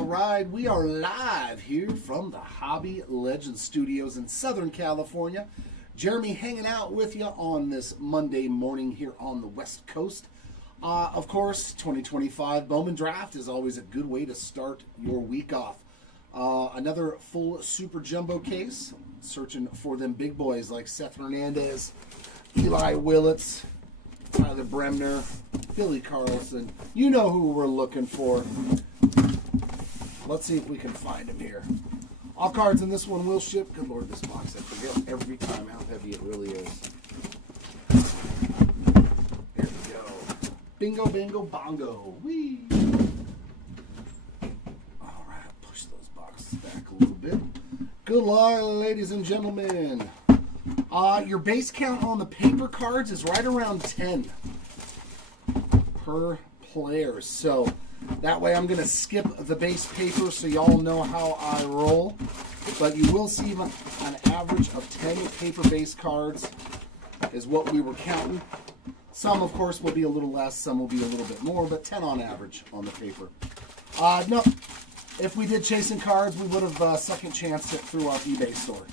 All right, we are live here from the Hobby Legends Studios in Southern California. Jeremy hanging out with you on this Monday morning here on the West Coast. Of course, 2025 Bowman Draft is always a good way to start your week off. Another full Super Jumbo case, searching for them big boys like Seth Hernandez, Eli Willits, Tyler Bremner, Billy Carlson. You know who we're looking for. Let's see if we can find him here. All cards in this one will ship. Good Lord, this box, I forget every time how heavy it really is. There we go. Bingo, bingo, bongo. Whee! All right, push those boxes back a little bit. Good luck, ladies and gentlemen. Your base count on the paper cards is right around 10 per player. So that way I'm going to skip the base paper so y'all know how I roll. But you will see an average of 10 paper base cards is what we were counting. Some, of course, will be a little less. Some will be a little bit more, but 10 on average on the paper. No, if we did chasing cards, we would have second chanced it through our eBay store.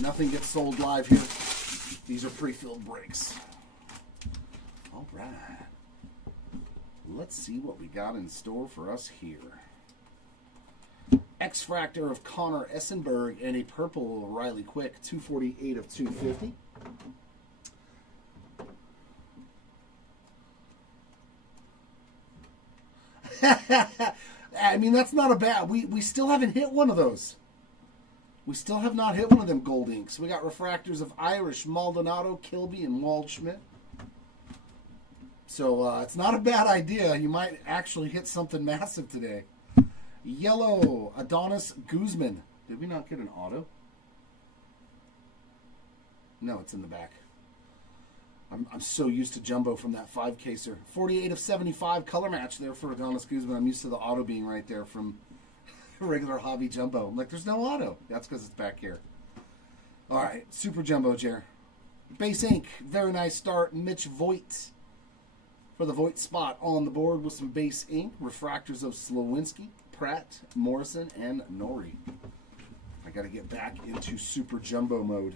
Nothing gets sold live here. These are pre-filled breaks. All right. Let's see what we got in store for us here. X-Fractor of Connor Essenberg and a purple Riley Quick, 248 of 250. I mean, that's not a bad... We still haven't hit one of those. We still have not hit one of them gold inks. We got refractors of Irish, Maldonado, Kilby, and Waldschmidt. So it's not a bad idea. You might actually hit something massive today. Yellow, Adonis Guzman. Did we not get an auto? No, it's in the back. I'm so used to jumbo from that 5-caser. 48 of 75 color match there for Adonis Guzman. I'm used to the auto being right there from regular hobby jumbo. I'm like, there's no auto. That's because it's back here. All right, Super Jumbo, Jer. Base ink, very nice start. Mitch Voigt for the Voigt spot on the board with some base ink. Refractors of Slowinski, Pratt, Morrison, and Nori. I got to get back into Super Jumbo mode.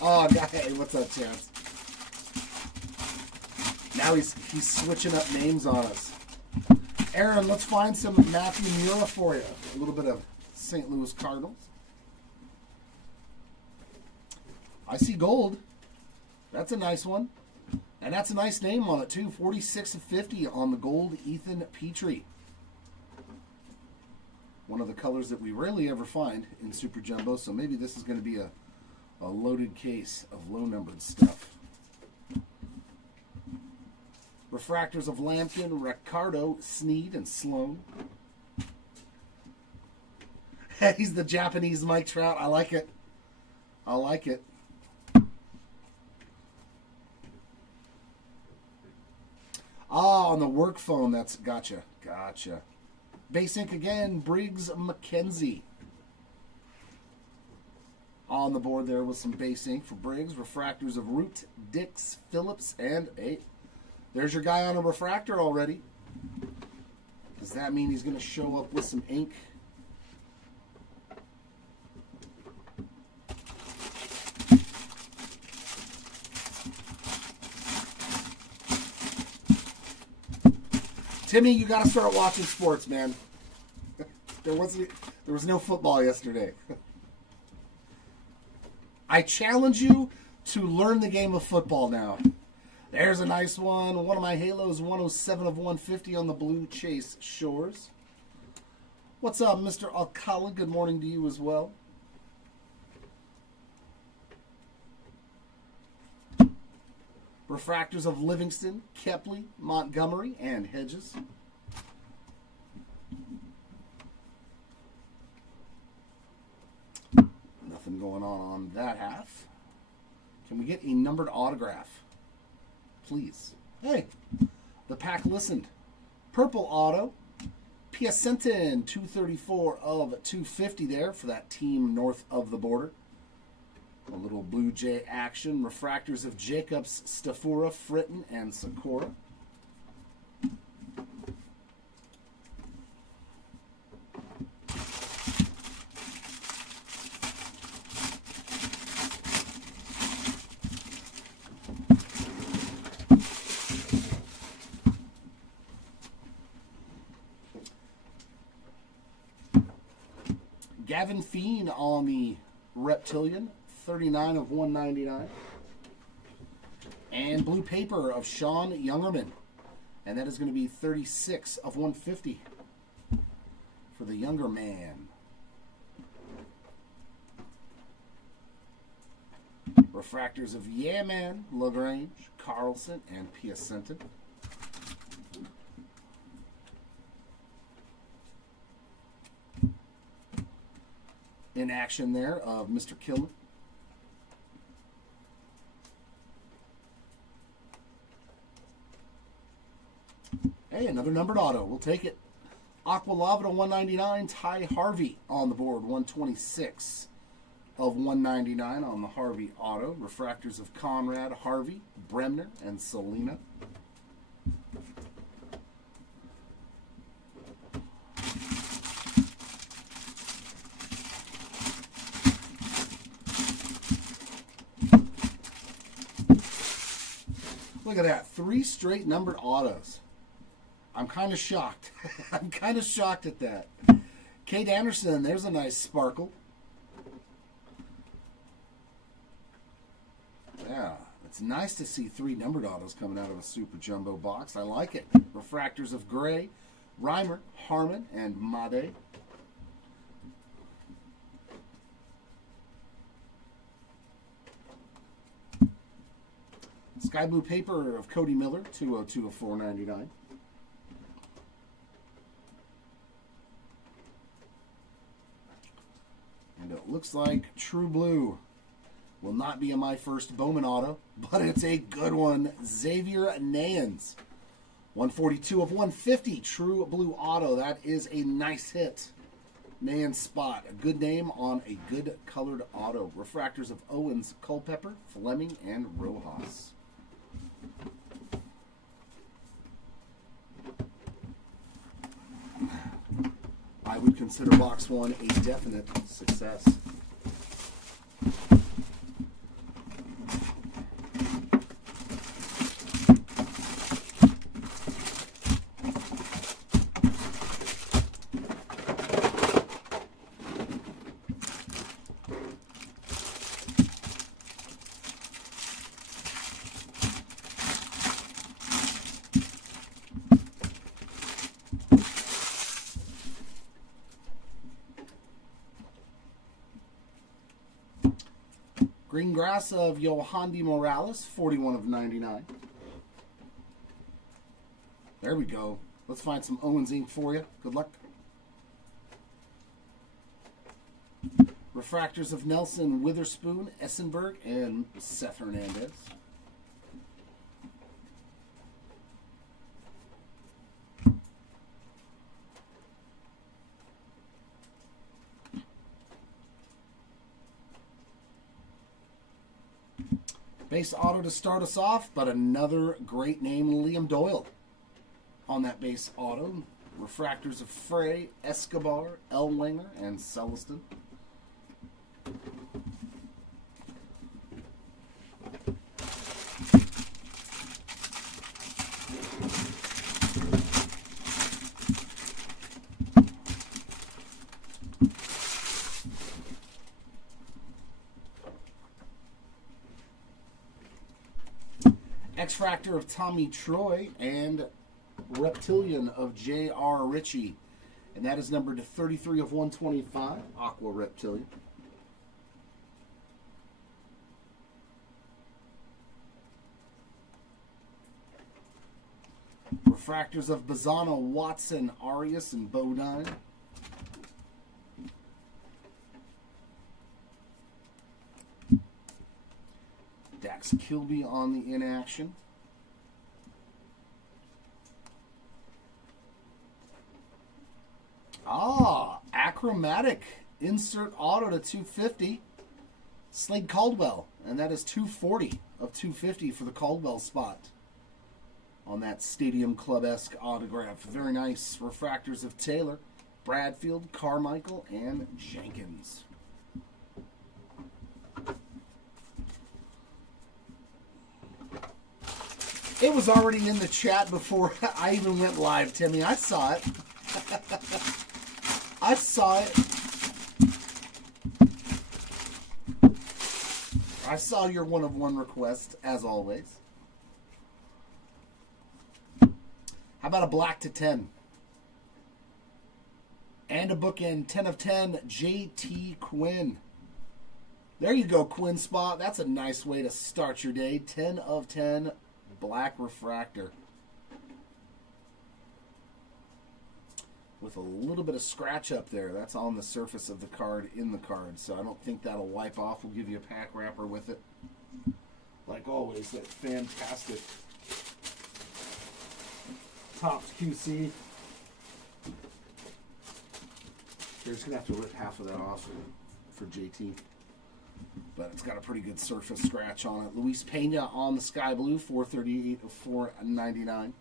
Oh, hey, what's up, champs? Now he's switching up names on us. Aaron, let's find some Matthew Mura for you. A little bit of St. Louis Cardinals. I see gold. That's a nice one. And that's a nice name on it, too. 46 of 50 on the gold Ethan Petrie. One of the colors that we rarely ever find in Super Jumbo, so maybe this is going to be a loaded case of low-numbered stuff. Refractors of Lampkin, Ricardo, Sneed, and Sloan. He's the Japanese Mike Trout. I like it. I like it. On the work phone, that's gotcha. Gotcha. Base ink again, Briggs McKenzie. On the board there with some base ink for Briggs. Refractors of Root, Dix, Phillips, and there's your guy on a refractor already. Does that mean he's going to show up with some ink? Timmy, you got to start watching sports, man. There was no football yesterday. I challenge you to learn the game of football now. There's a nice one. One of my Halos, 107 of 150 on the Blue Chase Shores. What's up, Mr. Alcala? Good morning to you as well. Refractors of Livingston, Kepley, Montgomery, and Hedges. Nothing going on that half. Can we get a numbered autograph? Please. Hey, the pack listened. Purple auto. Piacentin, 234 of 250 there for that team north of the border. A little Blue Jay action. Refractors of Jacobs, Stafura, Fritton, and Sakura. Gavin Fiend on the Reptilian, 39 of 199. And blue paper of Sean Youngerman. And that is going to be 36 of 150 for the younger man. Refractors of Yeah Man, LaGrange, Carlson, and Piacenta. In action there of Mr. Kilman. Hey, another numbered auto. We'll take it. Aqua Lava to 199. Ty Harvey on the board. 126 of 199 on the Harvey auto. Refractors of Conrad, Harvey, Bremner, and Selena. Look at that. 3 straight numbered autos. I'm kind of shocked. I'm kind of shocked at that. Kate Anderson, there's a nice sparkle. Yeah, it's nice to see 3 numbered autos coming out of a Super Jumbo box. I like it. Refractors of Gray, Reimer, Harmon, and Made. Sky blue paper of Cody Miller, 202 of 499. And it looks like True Blue will not be in my first Bowman auto, but it's a good one. Xavier Nayans, 142 of 150, True Blue auto. That is a nice hit. Nayans spot, a good name on a good colored auto. Refractors of Owens, Culpepper, Fleming, and Rojas. I would consider box 1 a definite success. Green grass of Yohandy Morales, 41 of 99. There we go. Let's find some Owens ink for you. Good luck. Refractors of Nelson, Witherspoon, Essenberg, and Seth Hernandez. Base auto to start us off, but another great name, Liam Doyle, on that base auto. Refractors of Frey, Escobar, Ellwanger, and Celestin. X-Fractor of Tommy Troy and Reptilian of J.R. Ritchie. And that is numbered to 33 of 125, Aqua Reptilian. Refractors of Bazana, Watson, Arias, and Bodine. Dax Kilby on the inaction. Achromatic insert auto to 250. Slade Caldwell, and that is 240 of 250 for the Caldwell spot on that Stadium Club-esque autograph. Very nice. Refractors of Taylor, Bradfield, Carmichael, and Jenkins. It was already in the chat before I even went live, Timmy. I saw it. I saw it. I saw your 1 of 1 request, as always. How about a black to 10? And a bookend, 10 of 10, J.T. Quinn. There you go, Quinn Spot. That's a nice way to start your day. 10 of 10, black refractor. With a little bit of scratch up there. That's on the surface of the card in the card. So I don't think that'll wipe off. We'll give you a pack wrapper with it. Like always, that fantastic Topps QC. You're just going to have to rip half of that off for JT. But it's got a pretty good surface scratch on it. Luis Pena on the sky blue, 438 of 499.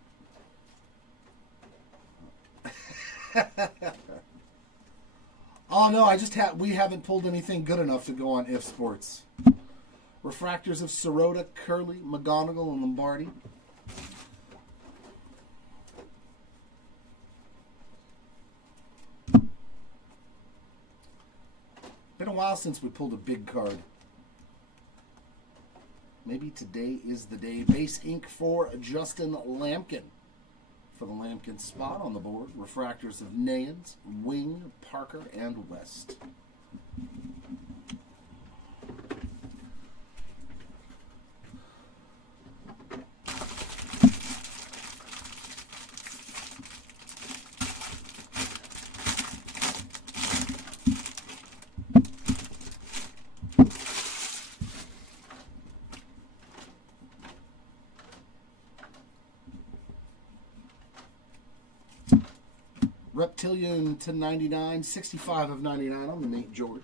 Oh no, we haven't pulled anything good enough to go on If Sports. Refractors of Sirota, Curley, McGonigal, and Lombardi. Been a while since we pulled a big card. Maybe today is the day. Base ink for Justin Lampkin. For the Lampkin spot on the board. Refractors of Nayans, Wing, Parker, and West. Reptilian to 99, 65 of 99 on the Nate George.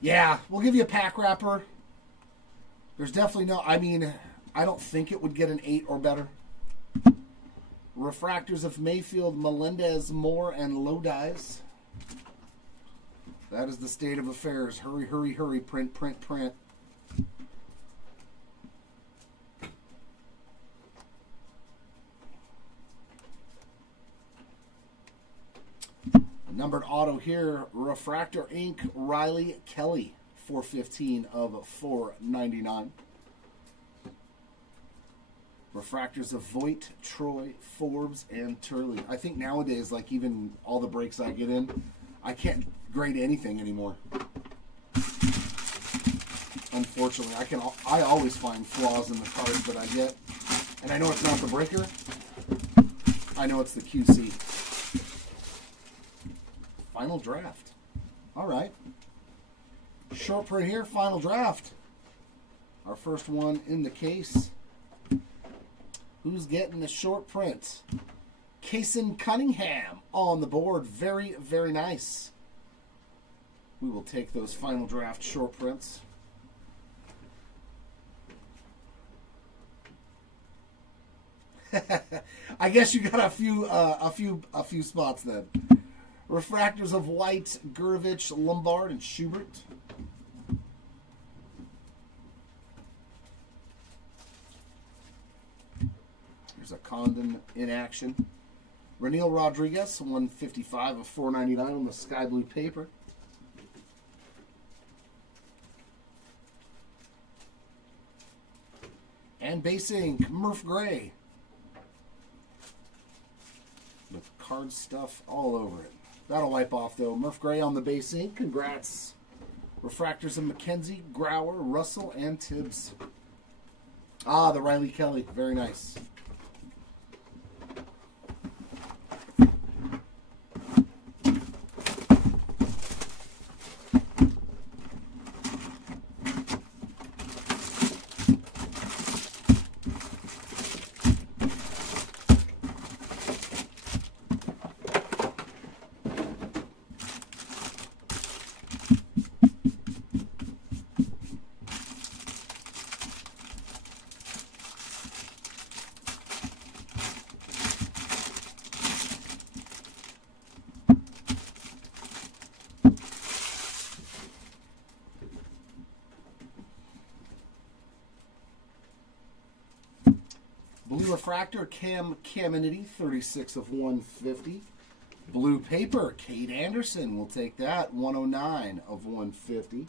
Yeah, we'll give you a pack wrapper. There's definitely no, I don't think it would get an 8 or better. Refractors of Mayfield, Melendez, Moore, and Lodi's. That is the state of affairs. Hurry, hurry, hurry, print, print, print. Numbered auto here, Refractor Ink, Riley Kelly, 415 of 499. Refractors of Voigt, Troy, Forbes, and Turley. I think nowadays, like even all the breaks I get in, I can't grade anything anymore. Unfortunately, I always find flaws in the cards that I get, and I know it's not the breaker. I know it's the QC. Final draft. All right. Short print here, final draft. Our first one in the case. Who's getting the short print? Kason Cunningham on the board. Very, very nice. We will take those final draft short prints. I guess you got a few spots then. Refractors of White, Gurvich, Lombard, and Schubert. Here's a Condon in action. Reniel Rodriguez, 155 of 499 on the sky blue paper. And base ink, Murph Gray. With card stuff all over it. That'll wipe off, though. Murph Gray on the base ink. Congrats. Refractors of McKenzie, Grauer, Russell, and Tibbs. Ah, the Riley Kelly. Very nice. Blue refractor, Cam Caminiti, 36 of 150. Blue paper, Kate Anderson, we'll take that, 109 of 150.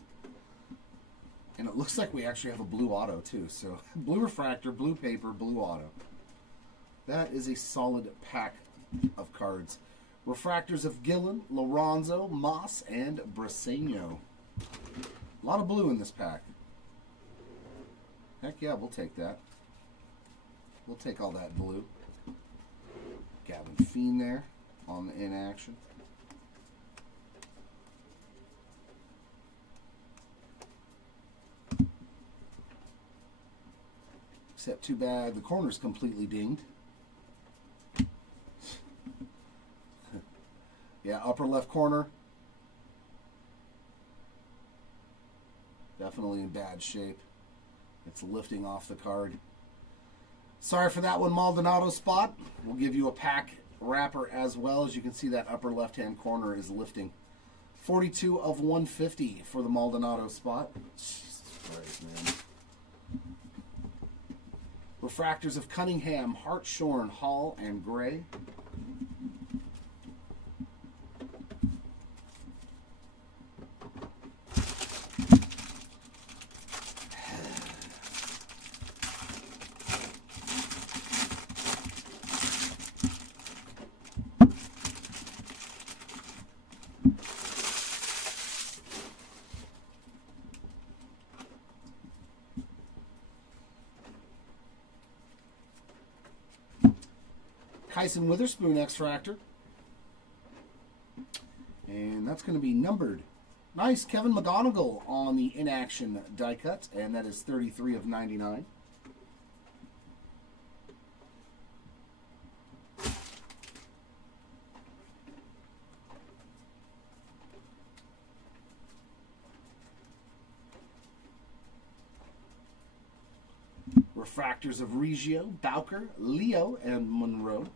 And it looks like we actually have a blue auto, too. So, blue refractor, blue paper, blue auto. That is a solid pack of cards. Refractors of Gillen, Lorenzo, Moss, and Briseño. A lot of blue in this pack. Heck yeah, we'll take that. We'll take all that blue. Gavin Fiend there on the inaction. Except too bad the corner's completely dinged. Yeah, upper left corner. Definitely in bad shape. It's lifting off the card. Sorry for that one, Maldonado spot. We'll give you a pack wrapper as well. As you can see, that upper left-hand corner is lifting. 42 of 150 for the Maldonado spot. Jesus Christ, man. Refractors of Cunningham, Hartshorn, Hall, and Gray. Kyson Witherspoon X-Fractor. And that's going to be numbered. Nice, Kevin McGonigal on the inaction die cut, and that is 33 of 99. Refractors of Reggio, Bowker, Leo, and Monroe.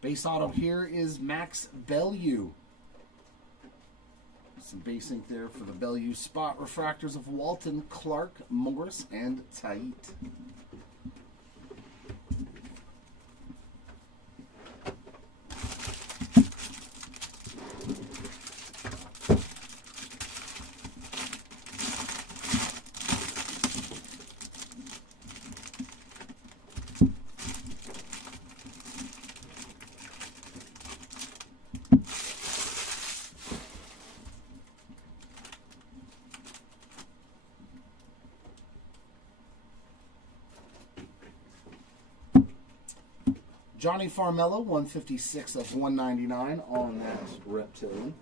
Base auto here is Max Bellew. Some base ink there for the Bellew spot. Refractors of Walton, Clark, Morris, and Tait. Johnny Farmello, 156 of 199 on that Reptilian.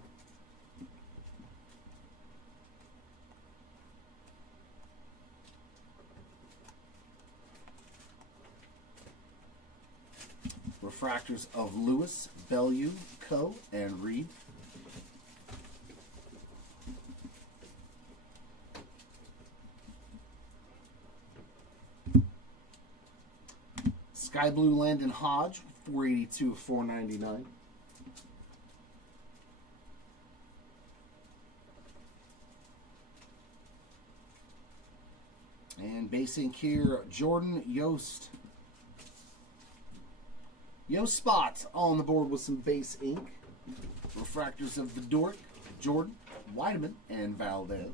Refractors of Lewis, Bellew, Coe, and Reed. Sky Blue Landon Hodge, 482 of 499. And base ink here, Jordan Yost. Yost spot on the board with some base ink. Refractors of the Dort, Jordan, Weideman, and Valdez.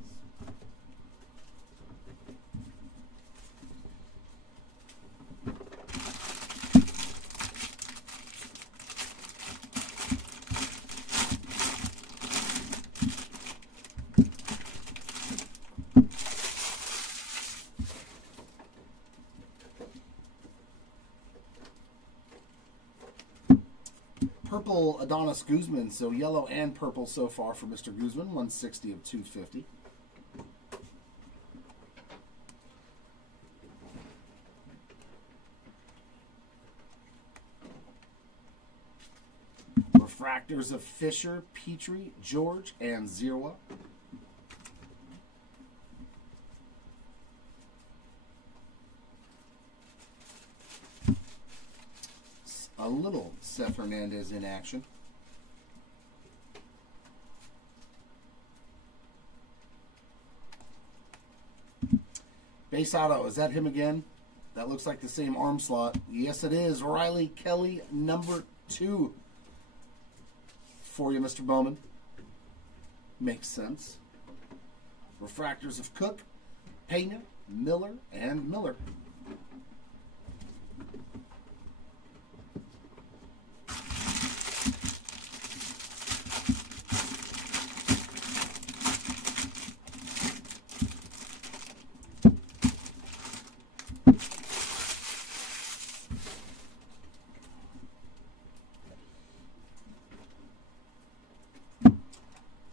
Purple Adonis Guzman, so yellow and purple so far for Mr. Guzman, 160 of 250. Refractors of Fisher, Petrie, George, and Zerwa. A little Seth Hernandez in action. Base auto, is that him again? That looks like the same arm slot. Yes, it is. Riley Kelly, number 2 for you, Mr. Bowman. Makes sense. Refractors of Cook, Pena, Miller, and Miller.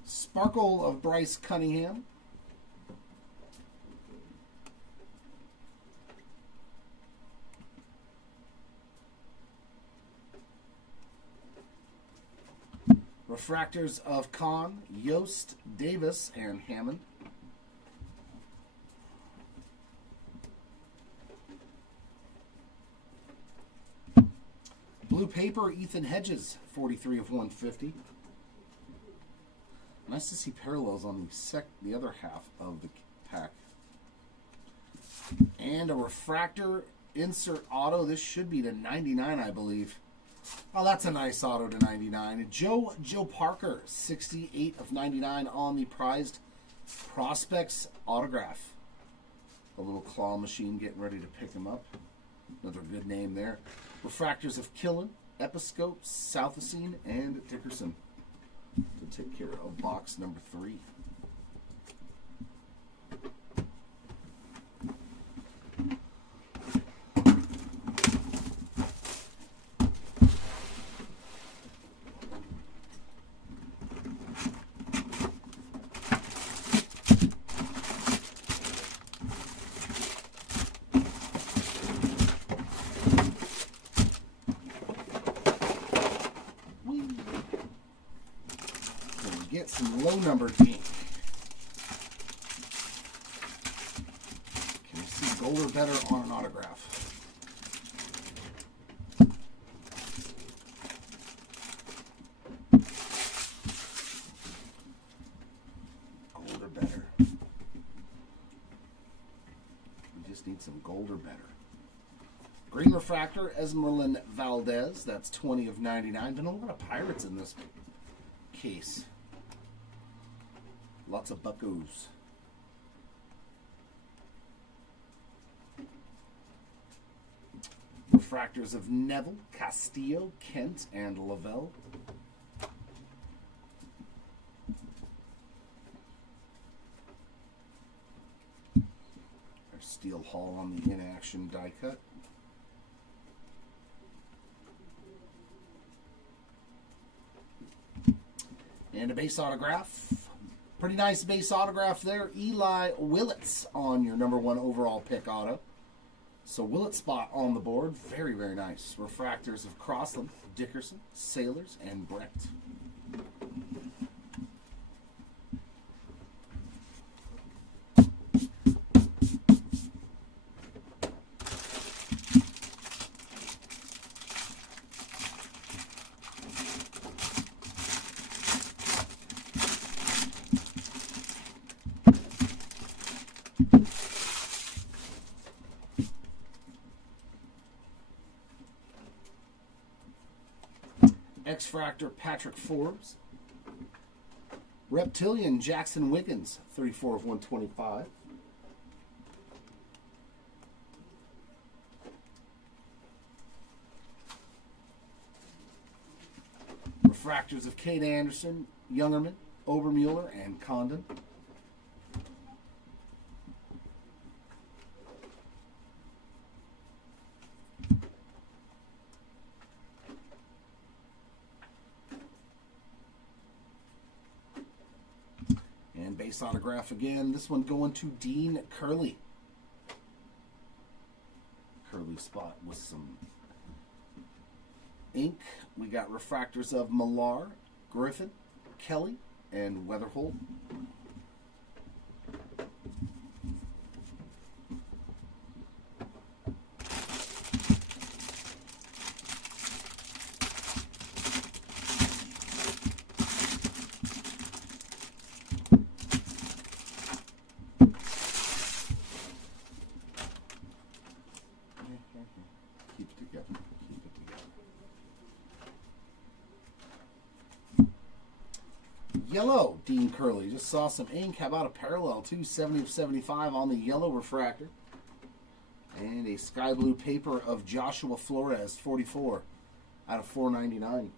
Sparkle of Bryce Cunningham. Refractors of Kahn, Yost, Davis, and Hammond. Blue paper, Ethan Hedges, 43 of 150. Nice to see parallels on the other half of the pack. And a refractor insert auto. This should be to 99, I believe. Oh, that's a nice auto to 99. Joe Parker, 68 of 99 on the prized prospects autograph. A little claw machine getting ready to pick him up. Another good name there. Refractors of Killen, Episcope, Southacene, and Dickerson to take care of box number 3. Get some low numbered ink. Can you see gold or better on an autograph? Gold or better. We just need some gold or better. Green refractor, Esmeralda Valdez. That's 20 of 99. Been a lot of Pirates in this case. Lots of buckos. Refractors of Neville, Castillo, Kent, and Lavelle. There's Steel Hall on the in-action die cut. And a base autograph. Pretty nice base autograph there. Eli Willits on your number 1 overall pick auto. So Willits spot on the board. Very, very nice. Refractors of Crossland, Dickerson, Sailors, and Brett. X-Fractor Patrick Forbes. Reptilian Jackson Wiggins, 34 of 125. Refractors of Kate Anderson, Youngerman, Obermueller, and Condon. And base autograph again. This one going to Dean Curley. Curley spot with some ink. We got refractors of Millar, Griffin, Kelly, and Weatherholt. Yellow, Dean Curley. Just saw some ink. How about a parallel, too? 70 of 75 on the yellow refractor. And a sky blue paper of Joshua Flores, 44 out of 499.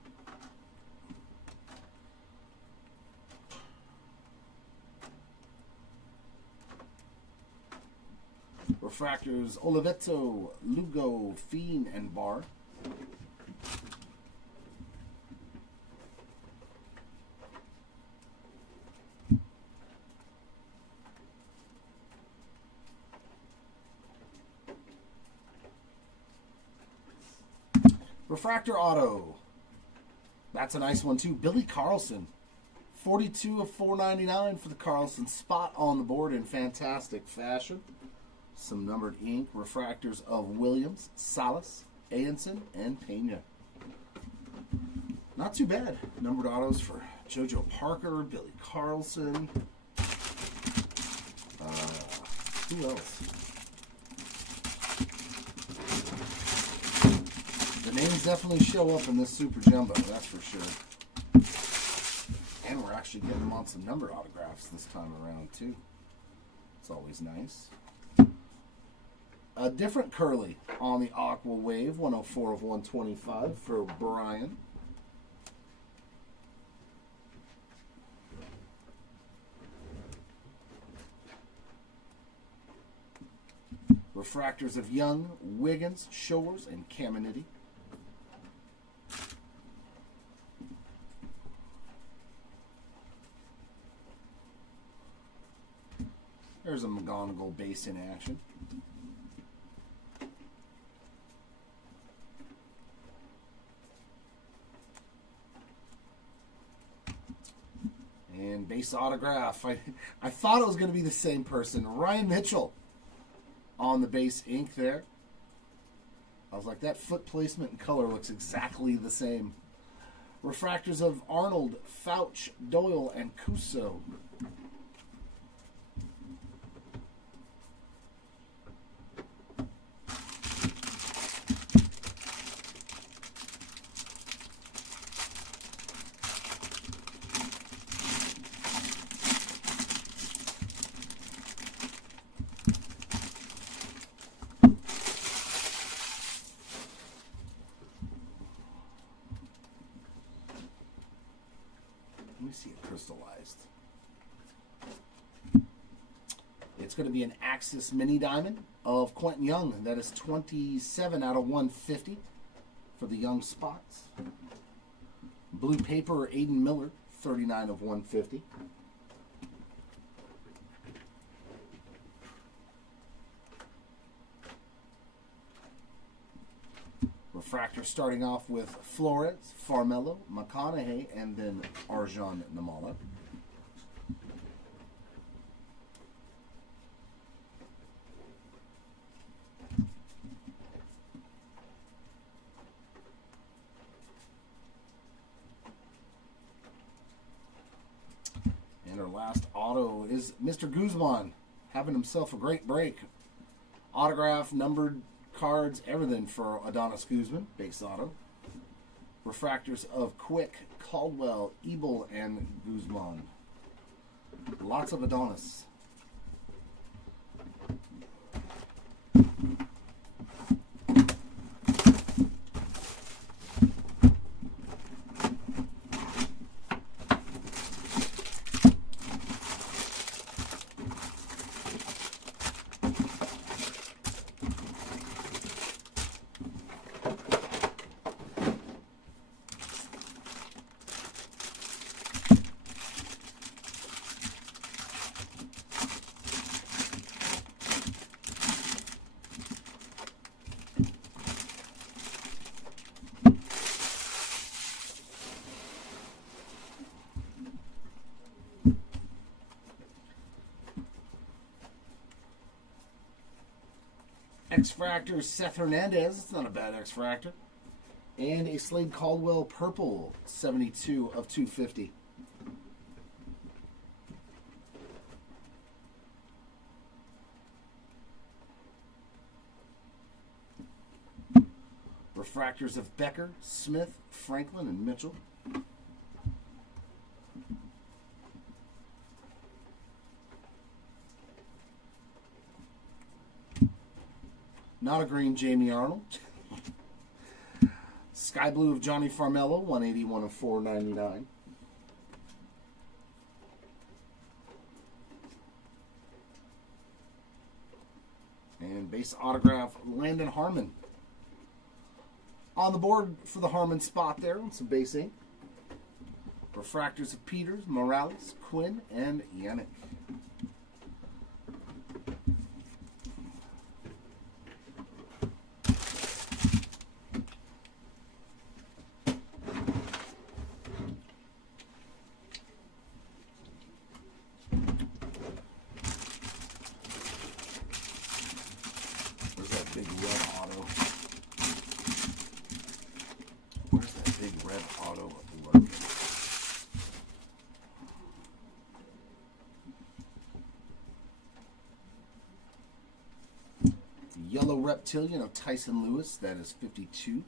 Refractors, Oliveto, Lugo, Fiend, and Barr. Refractor auto. That's a nice one too. Billy Carlson. 42 of 499 for the Carlson. Spot on the board in fantastic fashion. Some numbered ink. Refractors of Williams, Salas, Anson, and Pena. Not too bad. Numbered autos for JoJo Parker, Billy Carlson. Who else? The names definitely show up in this Super Jumbo, that's for sure. And we're actually getting them on some numbered autographs this time around, too. It's always nice. A different Curly on the Aqua Wave, 104 of 125 for Brian. Refractors of Young, Wiggins, Shores, and Caminiti. There's a McGonagall base in action. And base autograph. I thought it was going to be the same person. Ryan Mitchell on the base ink there. I was like, that foot placement and color looks exactly the same. Refractors of Arnold, Fouch, Doyle, and Cuso. Let me see it crystallized. It's going to be an Axis Mini Diamond of Quentin Young. That is 27 out of 150 for the Young spots. Blue paper, Aiden Miller, 39 of 150. Refractor starting off with Flores, Farmelo, McConaughey, and then Arjan Namala. And our last auto is Mr. Guzman, having himself a great break. Autograph, numbered cards, everything for Adonis Guzman, base auto. Refractors of Quick, Caldwell, Ebel, and Guzman. Lots of Adonis. X-Fractor, Seth Hernandez. It's not a bad X-Fractor. And a Slade Caldwell Purple, 72 of 250. Refractors of Becker, Smith, Franklin, and Mitchell. Not a green Jamie Arnold. Sky blue of Johnny Farmello, 181 of 499. And base autograph, Landon Harmon. On the board for the Harmon spot there, and some base ink. Refractors of Peters, Morales, Quinn, and Yannick. Where's that big red auto? Where's that big red auto lurking? Yellow Reptilian of Tyson Lewis. That is 52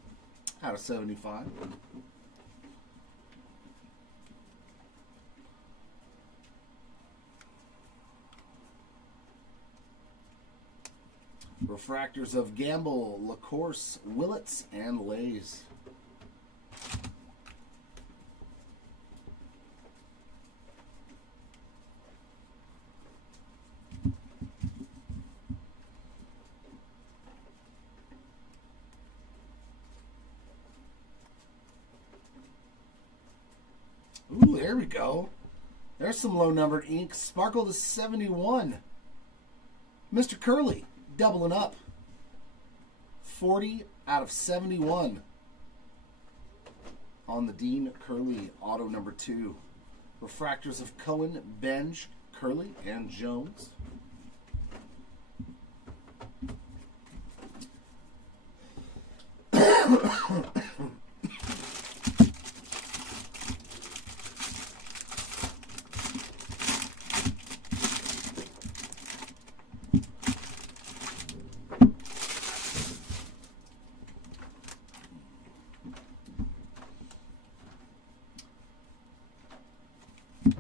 out of 75. Refractors of Gamble, LaCourse, Willits, and Lays. Ooh, there we go. There's some low-numbered ink. Sparkle to 71. Mr. Curley, doubling up. 40 out of 71 on the Dean Curley auto number 2. Refractors of Cohen, Benj, Curley, and Jones.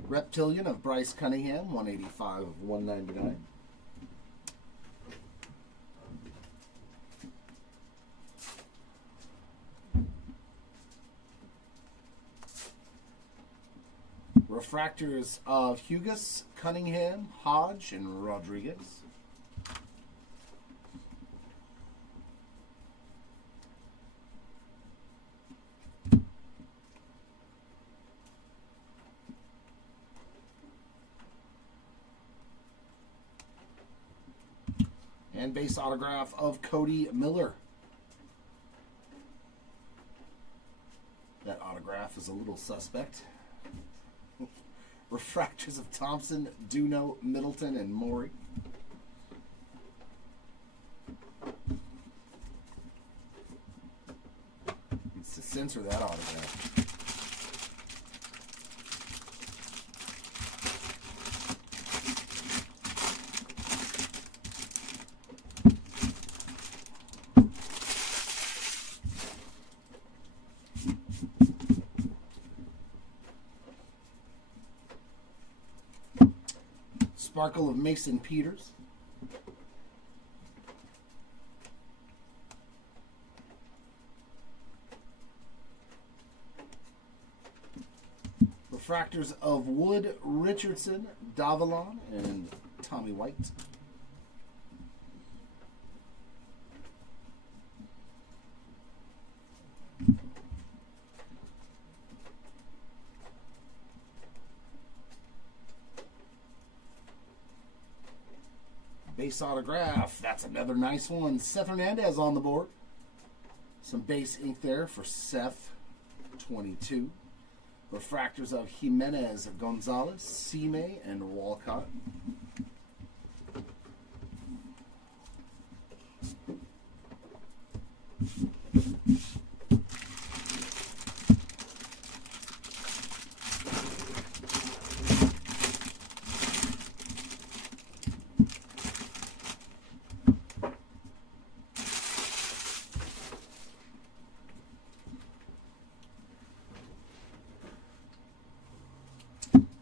Reptilian of Bryce Cunningham, 185 of 199. Refractors of Hugus, Cunningham, Hodge, and Rodriguez. And base autograph of Cody Miller. That autograph is a little suspect. Refractors of Thompson, Duno, Middleton, and Morey. Needs to censor that autograph. Sparkle of Mason Peters. Refractors of Wood, Richardson, Davalon, and Tommy White. Base autograph. That's another nice one. Seth Hernandez on the board. Some base ink there for Seth, 22. Refractors of Jimenez, Gonzalez, Sime, and Walcott.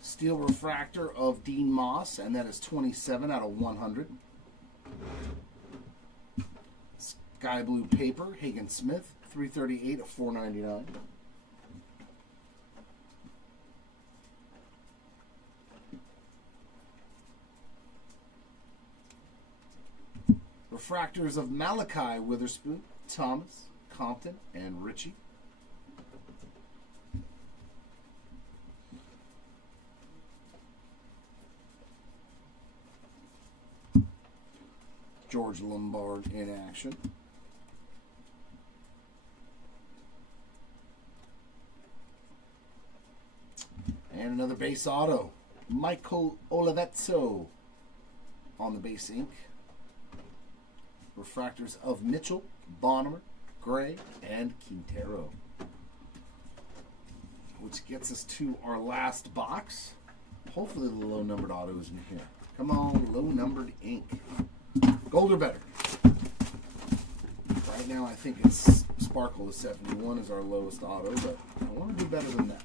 Steel refractor of Dean Moss, and that is 27 out of 100. Sky Blue Paper, Hagen Smith, 338 of 499. Refractors of Malachi, Witherspoon, Thomas, Compton, and Ritchie. George Lombard in action. And another base auto. Michael Olivetto on the base ink. Refractors of Mitchell, Bonner, Gray, and Quintero. Which gets us to our last box. Hopefully the low-numbered auto is in here. Come on, low-numbered ink. Gold or better. Right now I think it's Sparkle to 71 is our lowest auto, but I want to do better than that.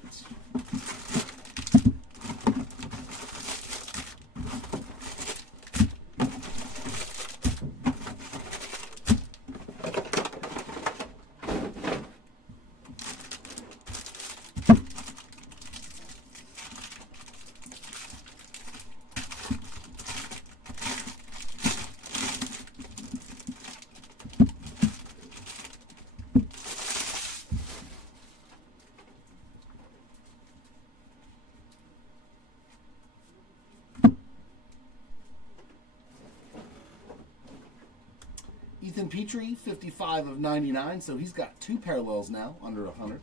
Ethan Petrie, 55 of 99, so he's got 2 parallels now, under 100.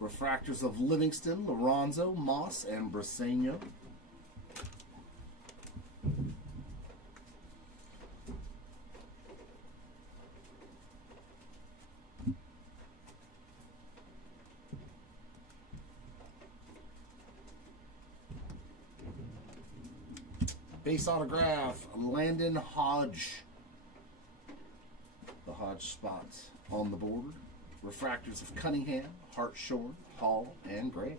Refractors of Livingston, Lorenzo, Moss, and Briseño. Base autograph, Landon Hodge. The Hodge spots on the board. Refractors of Cunningham, Hartshorn, Hall, and Gray.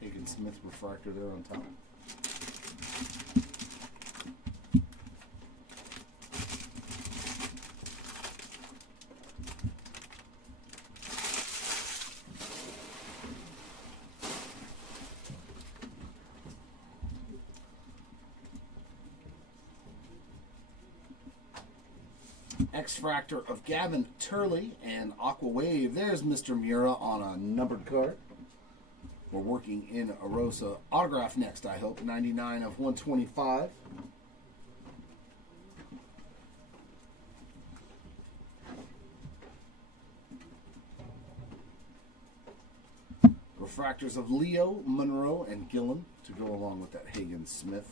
Hagen Smith refractor there on top. X-Fractor of Gavin Turley and Aqua Wave. There's Mr. Mura on a numbered card. We're working in a Rosa autograph next, I hope. 99 of 125. Refractors of Leo, Monroe, and Gillen to go along with that Hagen Smith.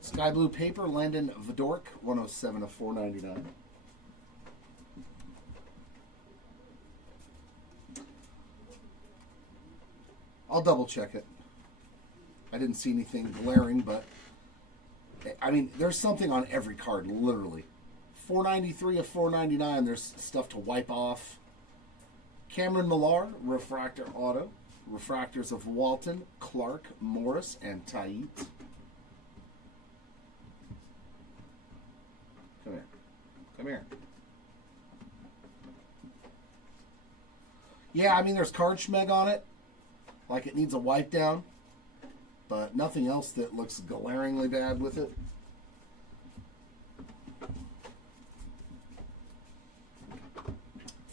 Sky Blue Paper, Landon Vidork, 107 of 499. I'll double check it. I didn't see anything glaring, but I mean, there's something on every card, literally. 493 of 499, there's stuff to wipe off. Cameron Millar, Refractor Auto. Refractors of Walton, Clark, Morris, and Tait. Come here. Come here. Yeah, I mean, there's card schmeg on it. Like it needs a wipe down. But nothing else that looks glaringly bad with it.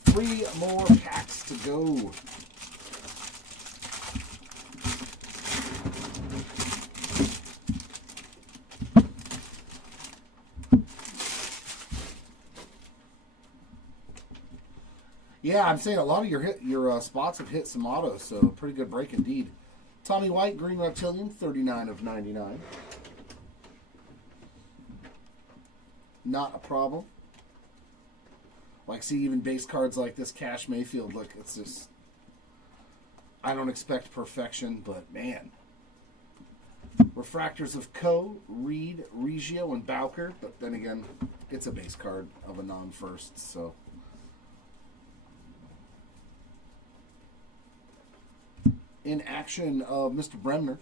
Three more packs to go. Yeah, I'm saying a lot of your spots have hit some autos, so pretty good break indeed. Tommy White, Green Reptilian, 39 of 99. not a problem. Like, see, even base cards like this, Cash Mayfield, look, it's just, I don't expect perfection, but man. Refractors of Coe, Reed, Reggio, and Bowker, but then again, it's a base card of a non-first, so. In action of Mr. Bremner.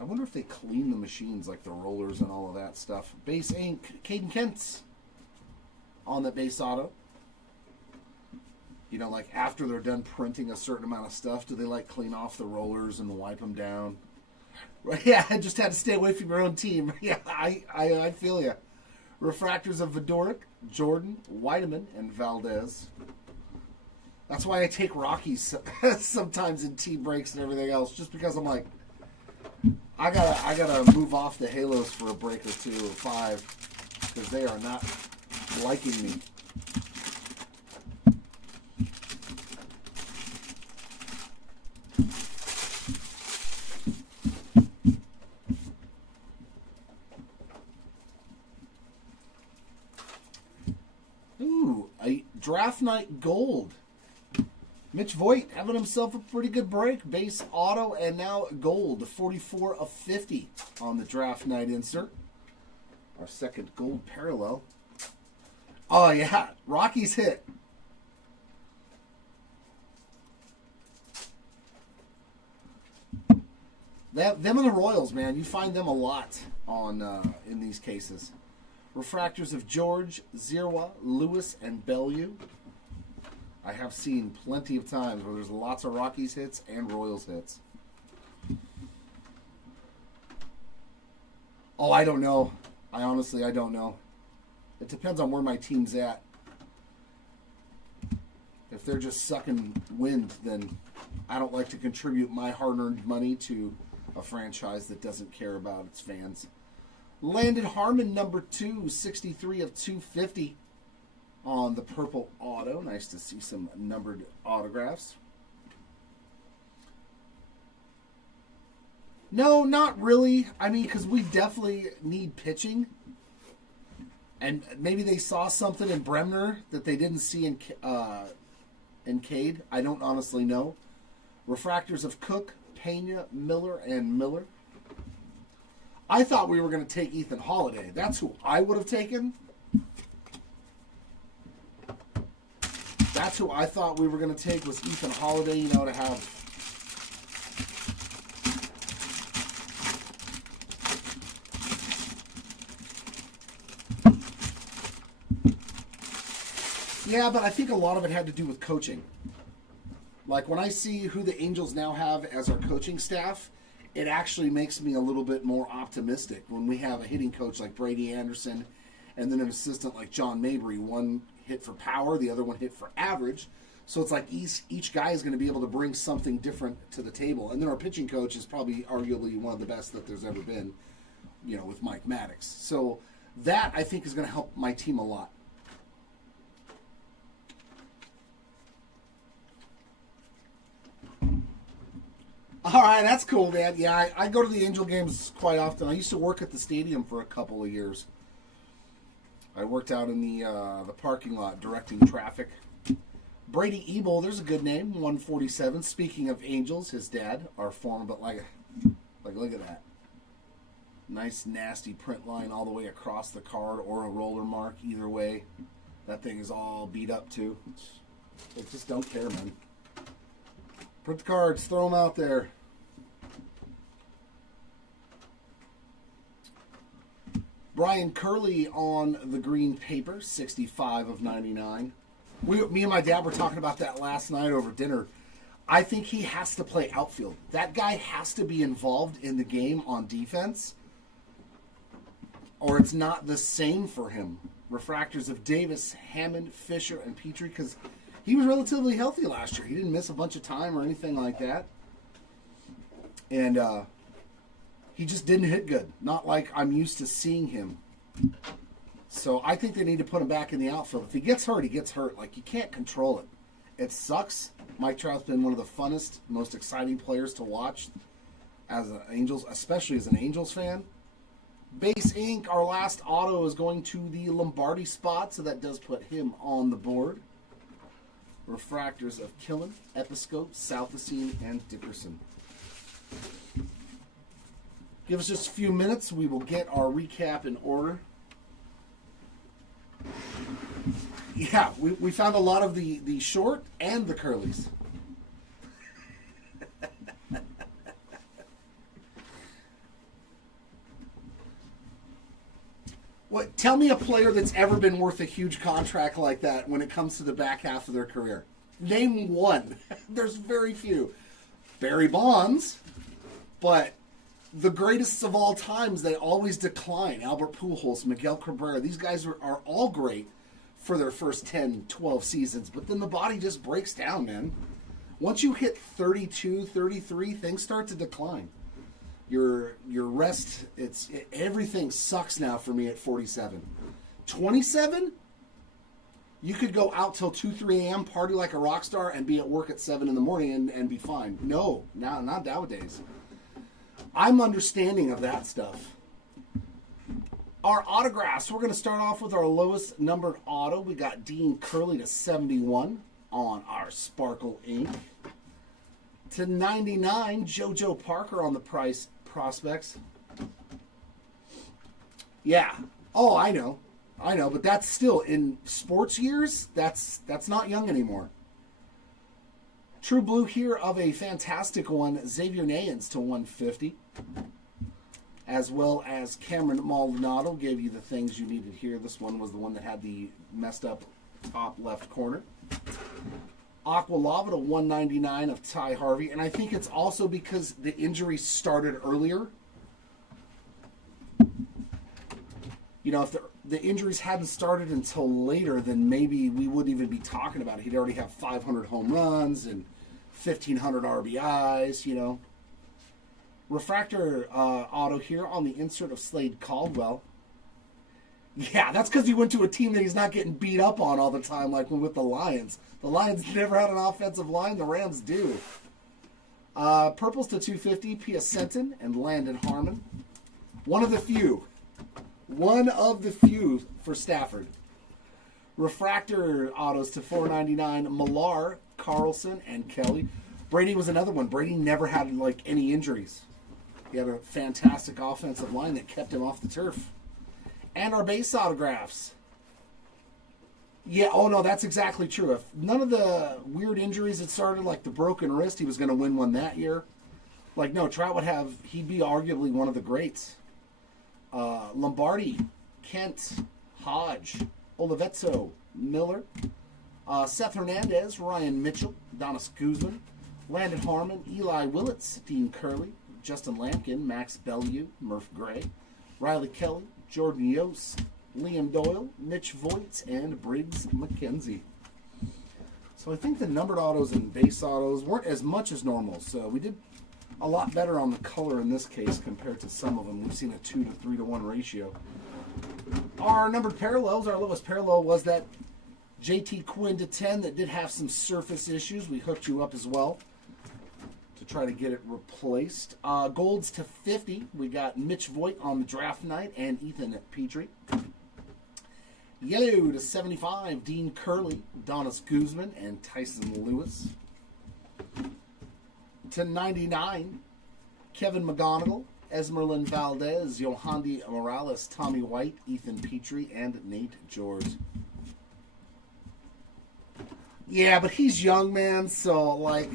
I wonder if they clean the machines, like the rollers and all of that stuff. Base ink, Caden Kent's on the base auto. You know, like after they're done printing a certain amount of stuff, do they like clean off the rollers and wipe them down? Right? Yeah, I just had to stay away from your own team. Yeah, I feel you. Refractors of Vidoric, Jordan, Weideman, and Valdez. That's why I take Rockies sometimes in tea breaks and everything else, just because I'm like, I gotta move off the Halos for a break or 2 or 5 because they are not liking me. Ooh, a draft night gold. Mitch Voigt having himself a pretty good break. Base auto and now gold. 44 of 50 on the draft night insert. Our second gold parallel. Oh, yeah. Rockies hit. Them and the Royals, man. You find them a lot on in these cases. Refractors of George, Zirwa, Lewis, and Bellew. I have seen plenty of times where there's lots of Rockies hits and Royals hits. Oh, I don't know. I don't know. It depends on where my team's at. If they're just sucking wind, then I don't like to contribute my hard-earned money to a franchise that doesn't care about its fans. Landon Harmon, number 2, 63 of 250. On the purple auto. Nice to see some numbered autographs. No, not really. I mean, because we definitely need pitching. And maybe they saw something in Bremner that they didn't see in Cade. I don't honestly know. Refractors of Cook, Pena, Miller, and Miller. I thought we were going to take Ethan Holiday. That's who I would have taken. That's who I thought we were going to take was Ethan Holiday, you know, to have. Yeah, but I think a lot of it had to do with coaching. Like when I see who the Angels now have as our coaching staff, it actually makes me a little bit more optimistic when we have a hitting coach like Brady Anderson and then an assistant like John Mabry, one hit for power, the other one hit for average. So it's like each guy is going to be able to bring something different to the table. And then our pitching coach is probably arguably one of the best that there's ever been, you know, with Mike Maddox. So that, I think, is going to help my team a lot. All right, that's cool, man. Yeah, I go to the Angel games quite often. I used to work at the stadium for a couple of years. I worked out in the parking lot directing traffic. Brady Ebel, there's a good name, 147. Speaking of Angels, his dad, our former, but like look at that. Nice, nasty print line all the way across the card or a roller mark. Either way, that thing is all beat up too. They just don't care, man. Print the cards, throw them out there. Brian Curley on the green paper, 65 of 99. Me and my dad were talking about that last night over dinner. I think he has to play outfield. That guy has to be involved in the game on defense, or it's not the same for him. Refractors of Davis, Hammond, Fisher, and Petrie, because he was relatively healthy last year. He didn't miss a bunch of time or anything like that. And he just didn't hit good. Not like I'm used to seeing him. So I think they need to put him back in the outfield. If he gets hurt, he gets hurt. Like, you can't control it. It sucks. Mike Trout's been one of the funnest, most exciting players to watch as an Angels, especially as an Angels fan. Base ink, our last auto is going to the Lombardi spot, so that does put him on the board. Refractors of Killen, Episcope, Southacene, and Dickerson. Give us just a few minutes. We will get our recap in order. Yeah, we found a lot of the short and the curlies. What? Tell me a player that's ever been worth a huge contract like that when it comes to the back half of their career. Name one. There's very few. Barry Bonds, but the greatest of all times, they always decline. Albert Pujols, Miguel Cabrera, these guys are all great for their first 10, 12 seasons, but then the body just breaks down, man. Once you hit 32, 33, things start to decline. Your rest, everything sucks now for me at 47. 27, you could go out till 2, 3 a.m., party like a rock star, and be at work at 7 in the morning and be fine. No, not nowadays. I'm understanding of that stuff. Our autographs, we're going to start off with our lowest numbered auto. We got Dean Curley to 71 on our Sparkle ink. To 99, JoJo Parker on the Price Prospects. Yeah. Oh, I know, but that's still, in sports years, that's not young anymore. True Blue here of a fantastic one, Xavier Nayans to 150. As well as Cameron Maldonado gave you the things you needed here. This one was the one that had the messed up top left corner. Aqua Lava to 199 of Ty Harvey. And I think it's also because the injury started earlier. You know, if the injuries hadn't started until later, then maybe we wouldn't even be talking about it. He'd already have 500 home runs and 1,500 RBIs, you know. Refractor auto here on the insert of Slade Caldwell. Yeah, that's because he went to a team that he's not getting beat up on all the time, like with the Lions. The Lions never had an offensive line. The Rams do. Purples to 250, Pia Senton and Landon Harmon. One of the few for Stafford. Refractor autos to 499, Millar, Carlson, and Kelly. Brady was another one. Brady never had like any injuries. He had a fantastic offensive line that kept him off the turf. And our base autographs. Yeah, oh no, that's exactly true. If none of the weird injuries had started, like the broken wrist, he was going to win one that year. Like, no, Trout he'd be arguably one of the greats. Lombardi, Kent, Hodge, Olivetto, Miller, Seth Hernandez, Ryan Mitchell, Donis Guzman, Landon Harmon, Eli Willits, Dean Curley, Justin Lampkin, Max Bellew, Murph Gray, Riley Kelly, Jordan Yost, Liam Doyle, Mitch Voigt, and Briggs McKenzie. So I think the numbered autos and base autos weren't as much as normal, so we did a lot better on the color in this case compared to some of them. We've seen a 2 to 3 to 1 ratio. Our numbered parallels, our lowest parallel was that JT Quinn to 10 that did have some surface issues. We hooked you up as well to try to get it replaced. Golds to 50. We got Mitch Voigt on the draft night and Ethan Petrie. Yellow to 75. Dean Curley, Donis Guzman, and Tyson Lewis. To 99. Kevin McGonigal, Esmeralyn Valdez, Yohandy Morales, Tommy White, Ethan Petrie, and Nate George. Yeah, but he's young, man, so, like,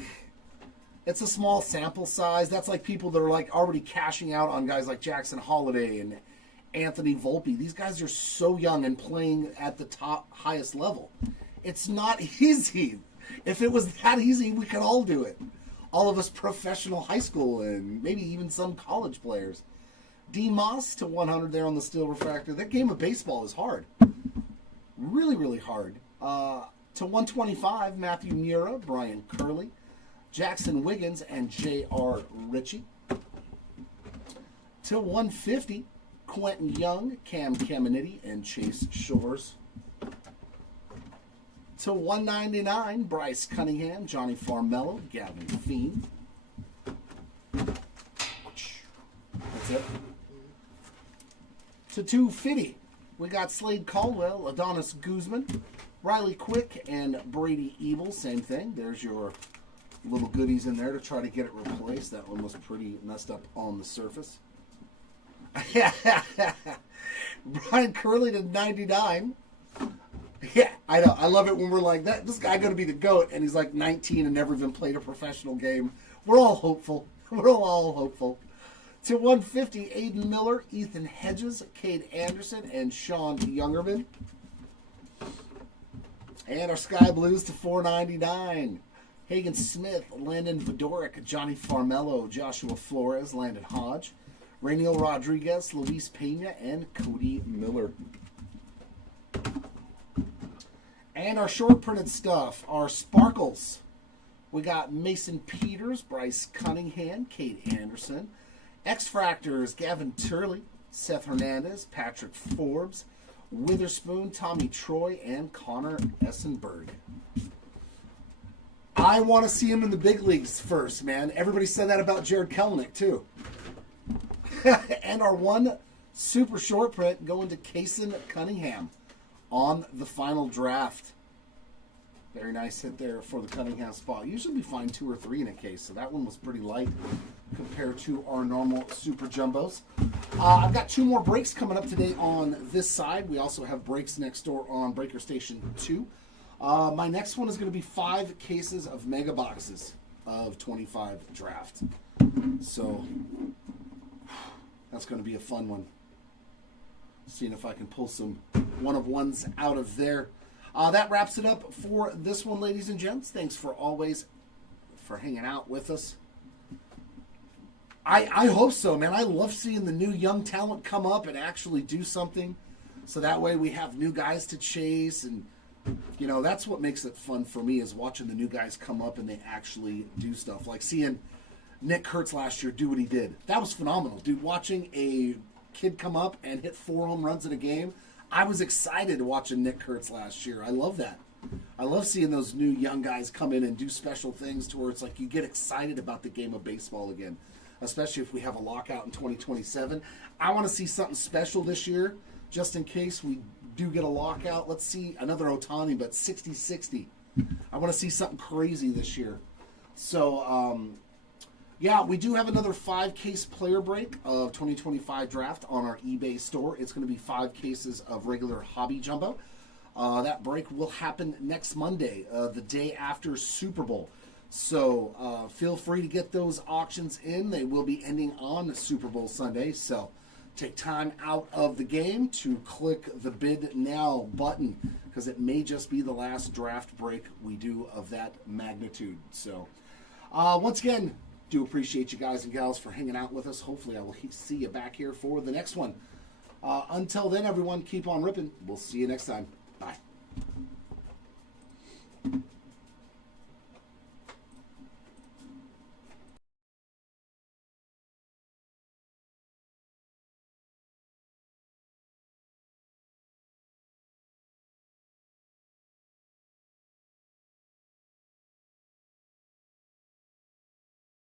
it's a small sample size. That's like people that are, like, already cashing out on guys like Jackson Holiday and Anthony Volpe. These guys are so young and playing at the top, highest level. It's not easy. If it was that easy, we could all do it. All of us professional high school and maybe even some college players. Dean Moss to 100 there on the steel refractor. That game of baseball is hard. Really, really hard. To 125, Matthew Mura, Brian Curley, Jackson Wiggins, and J.R. Ritchie. To 150, Quentin Young, Cam Caminiti, and Chase Shores. To 199, Bryce Cunningham, Johnny Farmello, Gavin Fiend. it. To 250, we got Slade Caldwell, Adonis Guzman, Riley Quick, and Brady Evil. Same thing. There's your little goodies in there to try to get it replaced. That one was pretty messed up on the surface. Brian Curley to 99. Yeah, I know. I love it when we're like, that. This guy going to be the GOAT, and he's like 19 and never even played a professional game. We're all hopeful. We're all hopeful. To 150, Aiden Miller, Ethan Hedges, Cade Anderson, and Sean Youngerman. And our Sky Blues to 499. Hagen Smith, Landon Vidoric, Johnny Farmello, Joshua Flores, Landon Hodge, Rainiel Rodriguez, Luis Pena, and Cody Miller. And our short printed stuff, our Sparkles. We got Mason Peters, Bryce Cunningham, Cade Anderson, X-Fractors, Gavin Turley, Seth Hernandez, Patrick Forbes, Witherspoon, Tommy Troy, and Connor Essenberg. I want to see him in the big leagues first, man. Everybody said that about Jared Kelenic, too. And our one super short print going to Kason Cunningham on the final draft. Very nice hit there for the Cunningham spot. Usually we find 2 or 3 in a case, so that one was pretty light compared to our normal super jumbos. I've got 2 more breaks coming up today on this side. We also have breaks next door on Breaker Station 2. My next one is going to be 5 cases of mega boxes of 25 draft. So that's going to be a fun one. Seeing if I can pull some one-of-ones out of there. That wraps it up for this one, ladies and gents. Thanks for hanging out with us. I hope so, man. I love seeing the new young talent come up and actually do something. So that way we have new guys to chase. And, you know, that's what makes it fun for me is watching the new guys come up and they actually do stuff. Like seeing Nick Kurtz last year do what he did. That was phenomenal. Dude, watching a kid come up and hit 4 home runs in a game. I was excited watching Nick Kurtz last year. I love that. I love seeing those new young guys come in and do special things to where it's like you get excited about the game of baseball again, especially if we have a lockout in 2027. I want to see something special this year, just in case we do get a lockout. Let's see another Ohtani, but 60-60. I want to see something crazy this year. So, yeah, we do have another 5-case player break of 2025 draft on our eBay store. It's going to be 5 cases of regular hobby jumbo. That break will happen next Monday, the day after Super Bowl. So feel free to get those auctions in. They will be ending on Super Bowl Sunday. So take time out of the game to click the bid now button because it may just be the last draft break we do of that magnitude. So once again, do appreciate you guys and gals for hanging out with us. Hopefully I will see you back here for the next one. Until then, everyone, keep on ripping. We'll see you next time. Bye.